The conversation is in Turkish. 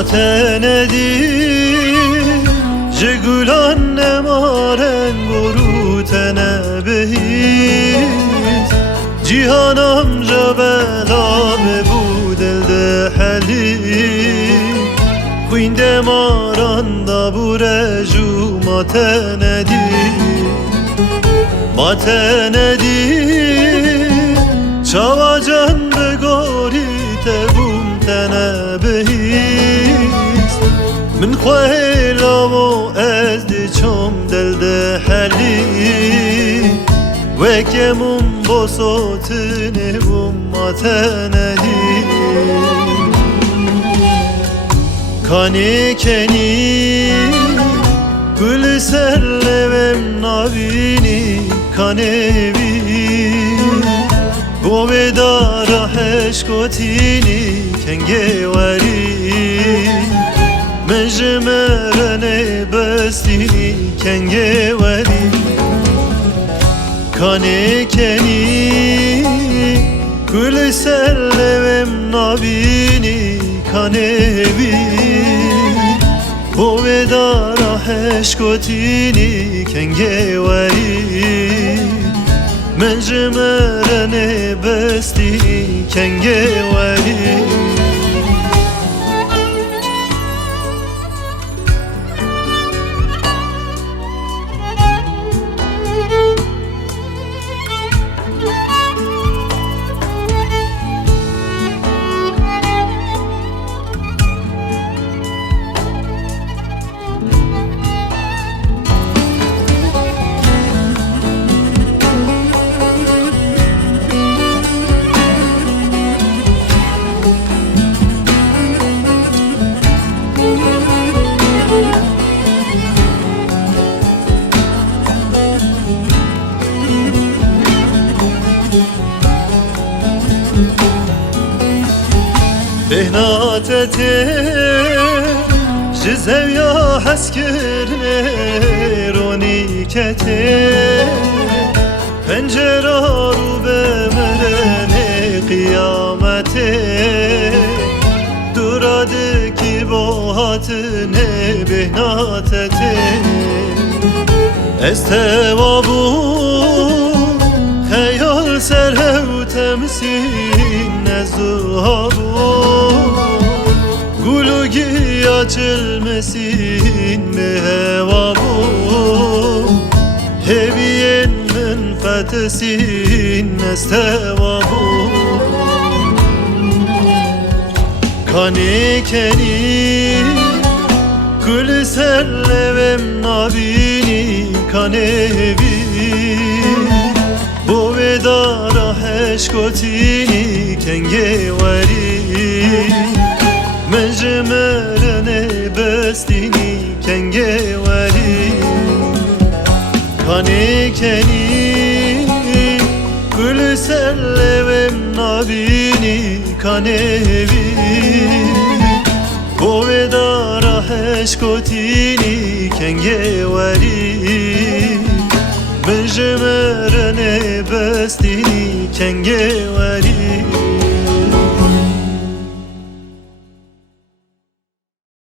Matenedi Jigulan nemaren boru tenebehiz Cihanam jabela be budelde hali Kuinde maranda bureju matenedi Matenedi Çavacan begori tebum tenebehiz Min khwela mo ez di çom delde hali Vekemum bosotine bum matenedi Kani keni gül serlevem navini kanevi Govedara heşkotini kenge vari Mejmerene bestini kenge vari Kane keni gül serlevem navini kanevi Govedara heşkotini kenge vari Mejmerene bestini kenge vari Behnatete Jizevya heskirne ronikete Penceraru bemerene kıyamete Duradaki bohatine behnatete Estevabu Kheyal serhev temsin nezduhabu Gulugi açılmesin mehevabu Heviyen menfetesin nestevabu Kani keni gül serlevem nabini kanevi Bovedara heşkotini kenge vari Mejmerene bestini kenge vari Kani keni gül serlevem nabini kanevi Bovedara heşkotini kenge vari